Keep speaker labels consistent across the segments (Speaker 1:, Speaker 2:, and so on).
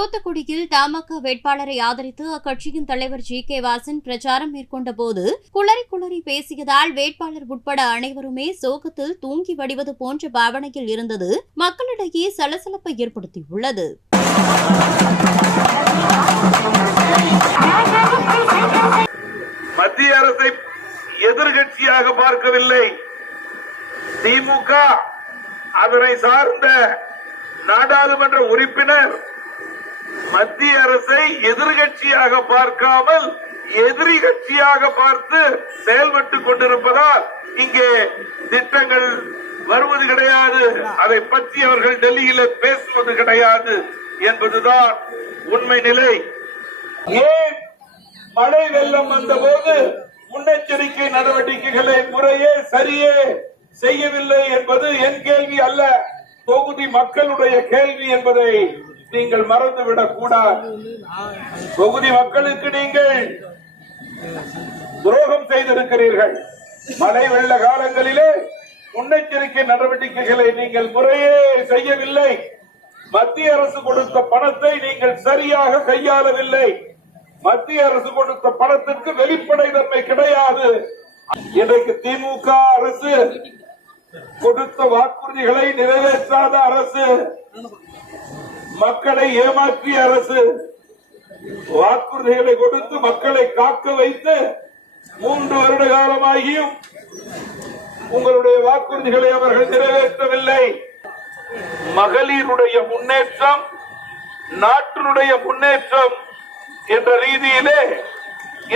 Speaker 1: தூத்துக்குடியில் தமாக வேட்பாளரை ஆதரித்து அக்கட்சியின் தலைவர் ஜி கே வாசன் பிரச்சாரம் மேற்கொண்ட போது குளறி குளறி பேசியதால் வேட்பாளர் உட்பட அனைவருமே சோகத்தில் தூங்கி வடிவது போன்ற பாவனையில் இருந்தது. மக்களிடையே சலசலப்பை ஏற்படுத்தியுள்ளது.
Speaker 2: மத்திய அரசை எதிர்கட்சியாக பார்க்கவில்லை. திமுக அதனை சார்ந்த நாடாளுமன்ற உறுப்பினர் மத்திய அரசை எதிர்கட்சியாக பார்க்காமல் எதிரி கட்சியாக பார்த்து செயல்பட்டுக் கொண்டிருப்பதால் இங்கே திட்டங்கள் வருவது கிடையாது. அதை பற்றி அவர்கள் டெல்லியில பேசுவது கிடையாது என்பதுதான் உண்மை நிலை. ஏன் மழை வெள்ளம் வந்தபோது முன்னெச்சரிக்கை நடவடிக்கைகளை முறையே சரியே செய்யவில்லை என்பது என் கேள்வி அல்ல. தொகுதி மக்களுடைய கேள்வி என்பதை நீங்கள் மறந்துவிடக் கூடாது. தொகுதி மக்களுக்கு நீங்கள் துரோகம் செய்திருக்கிறீர்கள். மழை வெள்ள காலங்களிலே முன்னெச்சரிக்கை நடவடிக்கைகளை நீங்கள் முறையே செய்யவில்லை. மத்திய அரசு கொடுத்த பணத்தை நீங்கள் சரியாக கையாளவில்லை. மத்திய அரசு கொடுத்த பணத்திற்கு வெளிப்படை தன்மை கிடையாது. இன்றைக்கு திமுக அரசு கொடுத்த வாக்குறுதிகளை நிறைவேற்றாத அரசு. மக்களை ஏமாற்றிய அரசு வாக்குறுதிகளை கொடுத்து மக்களை காக்க வைத்து மூன்று வருட காலமாகியும் உங்களுடைய வாக்குறுதிகளை அவர்கள் நிறைவேற்றவில்லை. மகளிருடைய முன்னேற்றம் நாட்டினுடைய முன்னேற்றம் என்ற ரீதியிலே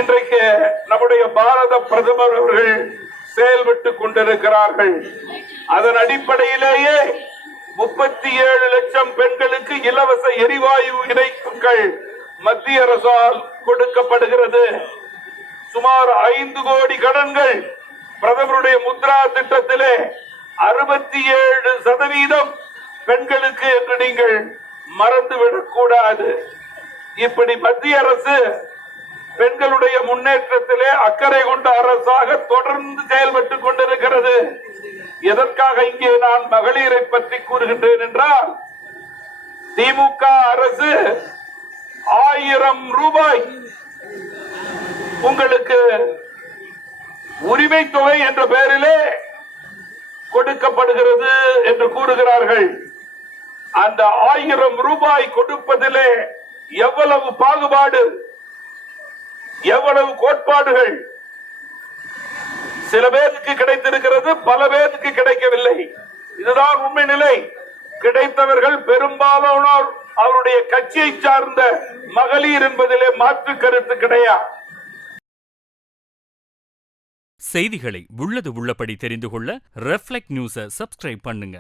Speaker 2: இன்றைக்கு நம்முடைய பாரத பிரதமர் அவர்கள் செயல்பட்டுக் கொண்டிருக்கிறார்கள். அதன் அடிப்படையிலேயே முப்பத்தி ஏழு லட்சம் பெண்களுக்கு இலவச எரிவாயு இணைப்புகள் மத்திய அரசால் கொடுக்கப்படுகிறது. சுமார் ஐந்து கோடி கடன்கள் பிரதமருடைய முத்ரா திட்டத்திலே அறுபத்தி ஏழு சதவீதம் பெண்களுக்கு என்று நீங்கள் மறந்துவிடக் கூடாது. இப்படி மத்திய அரசு பெண்களுடைய முன்னேற்றத்திலே அக்கறை கொண்ட அரசாக தொடர்ந்து செயல்பட்டுக் கொண்டிருக்கிறது. எதற்காக இங்கே நான் மகளிரை பற்றி கூறுகின்றேன் என்றால் திமுக அரசு ஆயிரம் ரூபாய் உங்களுக்கு உரிமை தொகை என்ற பெயரிலே கொடுக்கப்படுகிறது என்று கூறுகிறார்கள். அந்த ஆயிரம் ரூபாய் கொடுப்பதிலே எவ்வளவு பாகுபாடு எவ்வளவு கோட்பாடுகள் சில பேருக்கு கிடைத்திருக்கிறது பல பேருக்கு கிடைக்கவில்லை. இதுதான் உண்மை நிலை. கிடைத்தவர்கள் பெரும்பாலானோர் அவருடைய கட்சியை சார்ந்த மகளிர் என்பதிலே மாற்று கருத்து கிடையாது.
Speaker 3: செய்திகளை உள்ளது உள்ளபடி தெரிந்து கொள்ள ரெஃப்ளெக்ட் நியூஸை சப்ஸ்கிரைப் பண்ணுங்க.